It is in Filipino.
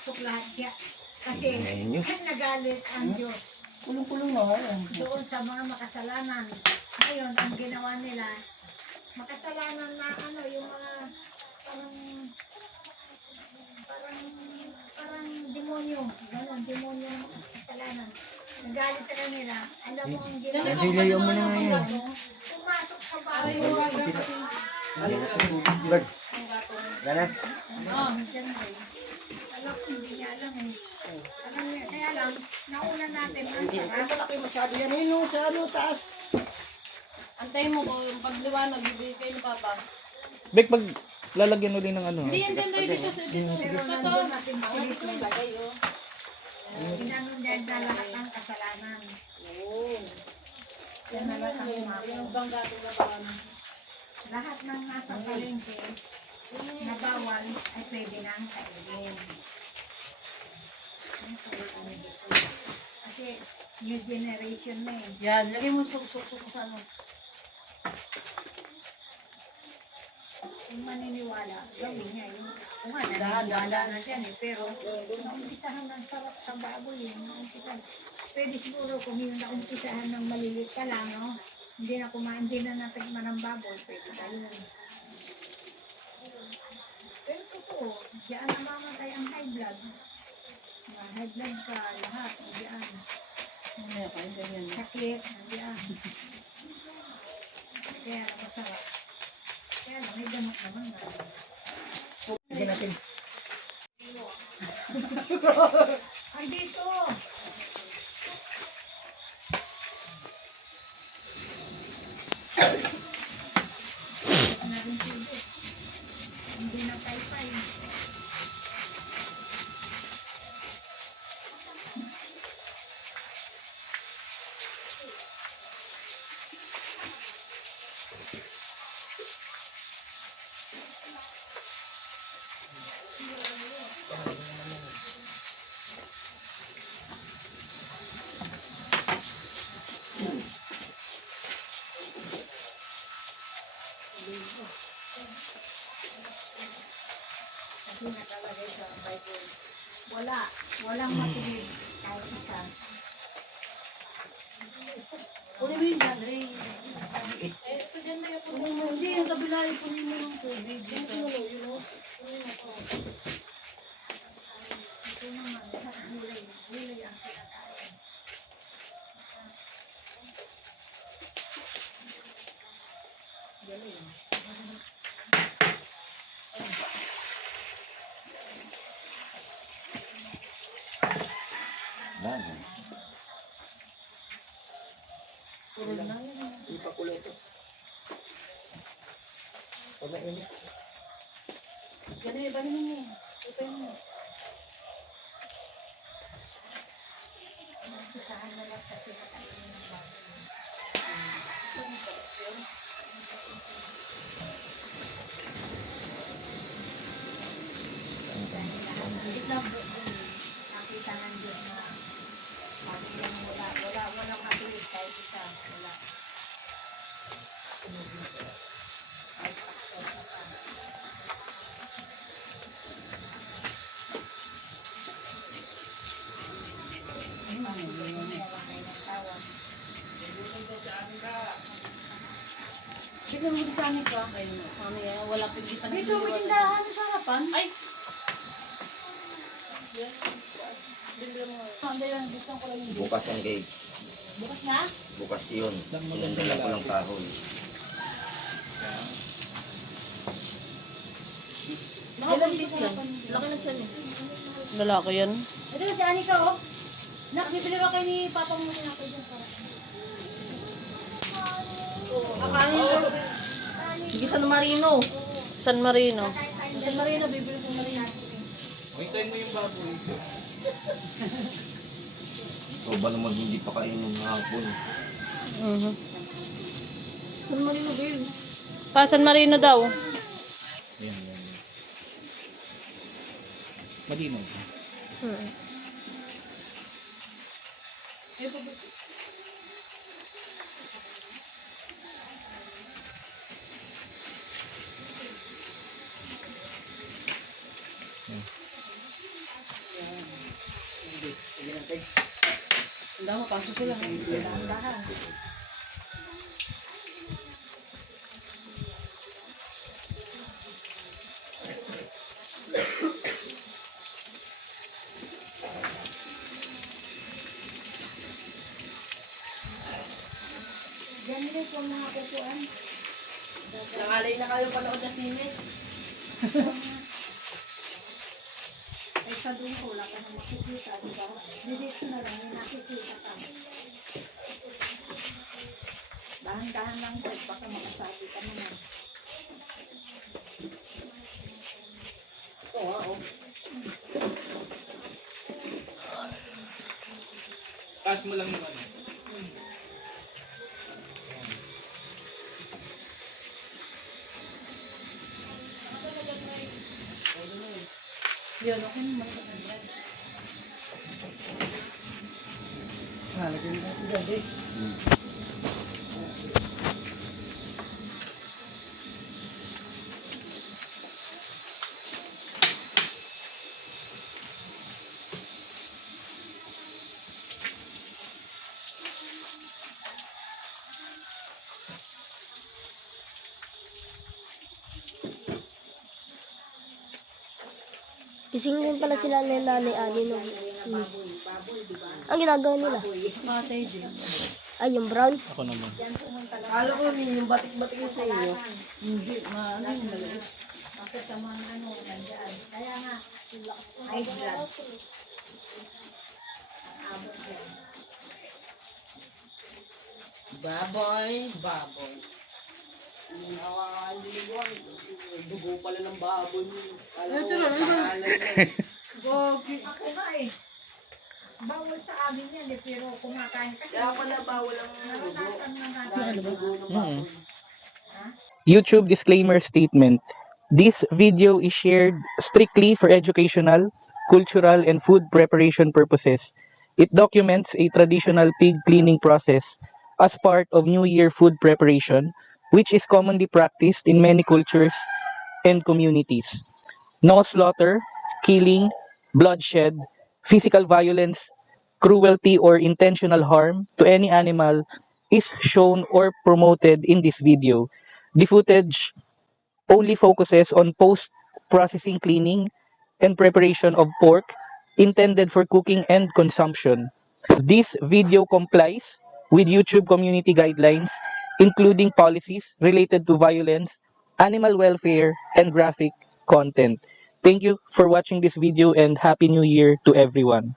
pumasok lahat siya. Kasi nagalit ang Diyos. Kulong-kulong na. Doon sa mga makasalanan. Ngayon, ang ginawa nila, makasalanan na ano, yung mga parang demonyo. Ganon, demonyo ng makasalanan. Nagalit sa kanila. Alam mo ang ginawa. Naglayo mo na ngayon. Pumasok sa bahay. Bird. Gana? Diyan rin. Alam ko, hindi niya alam eh. Alam niya, kaya lang, nauna natin ang sarap. Malaki masyado yan. Yun sa ano, taas. Antayin mo kung pagliwanag, bibigay kayo ni Papa. Bek, pag lalagyan ulit ng ano. Hindi yan din dito sa dito. Pero Ito. nandun natin Ang ulit. dito yung lagay, oh. Ginanon dahil na lahat ng kasalanan. Oo. Yan na lahat ang Yung umabot. bangga ko na ba? Lahat ng nasa palengke na bawal ay pwede nang kainin. Kasi new generation na eh. Yan, lagay mo suksok sa ano. Kung maniniwala, gawin niya yung kung nga naniniwala na dyan eh. Pero naumpisahan ng sarap sa baboy eh. Pwede siguro kung yung naumpisahan ng maliliit pa lang, no? Hindi na kumain, hindi na natigman ng baboy, pwede tayo. Pero totoo, diyan namamatay ang high blood. High blood ka, lahat, diyan. Mamaya pa, yung ganyan. Sakit, diyan. Kaya masarap. Kaya lang, may gamot naman na. Hindi natin. Ay, dito! Hindi na pay-pay. Kasi nakalagay sa Bible. Walang matuwid kahit isa. Kunin mo yung dyan, Ray. Ito dyan na yung hindi, yung kabila yung kunin mo ng tubig. Yung kulo, yun o. Kunin mo ko. Ito naman, lahat gulay. Gulay ang kinakain. Galing. Puro na lang. Hindi pa kulo ito. Pag mainit. Ganun, balinin mo. Ito mo. Umpisahan na lang kasi makainin ng baboy. Ito yung koleksyon. Hindi na nakita ng Diyos na sabi lang walang matuwid kahit isa. Wala. Kahit pakso na pa. Sige, mag-isanin ka. Mamaya, wala pigitan. Dito, may tindahan sa harapan. Ay! Yan. Bili mo. Gusto ko lang yung Bukas ang gate. bukas na. Bukas yun. Sinandala ko ng kahoy. Nakapagpis yan. Laki na siya niya. Lalaki yan. Ito si Anika, oh. Nak, bibili mo kayo ni Papa mo na kayo dyan para. Akain. Hindi San Marino. San Marino. San Marino, bibili ko Marino. Hintayin mo yung baboy. O ba naman hindi pa kainin ng hapon? San Marino, babe. Pa San Marino daw. Yan. Malinaw. Wala, mapasok sila. Dahan-dahan. Diyan rin po mga kukuan. Nangalay na kayo panood na sine. Ay sa doon ko, wala ka na makikita, di ba? Dito na lang, may nakikita ka. Dahan-dahan lang po, baka makasabi ka naman. Oo. Taas mo lang naman. Yun, okay naman. Lagyan natin dyan, eh. Gising din pala sila ni Nanay Ali nung ang ginagawa nila. Matay din. Ay, yung brown. Ako naman. Kala ko yung batik-batik yung sa inyo. Hindi, ano yung maliit. Bakit sa mga ano, nandyan. Kaya nga, high blood. Ang abot yan. Baboy, baboy. Yung nakakalilig yan. Dugo pala ng baboy. Alam mo, pangalan yan. Gogi. Ako nga eh. Bawal sa amin yan eh, pero kumakain kasi. Kaya pala bawal ang dugo. Naranasan na natin. Dahil dugo ng baboy. YouTube disclaimer statement. This video is shared strictly for educational, cultural, and food preparation purposes. It documents a traditional pig cleaning process as part of New Year food preparation, which is commonly practiced in many cultures and communities. No slaughter, killing, bloodshed, physical violence, cruelty, or intentional harm to any animal is shown or promoted in this video. The footage only focuses on post-processing cleaning and preparation of pork intended for cooking and consumption. This video complies with YouTube community guidelines, including policies related to violence, animal welfare, and graphic content. Thank you for watching this video and Happy New Year to everyone.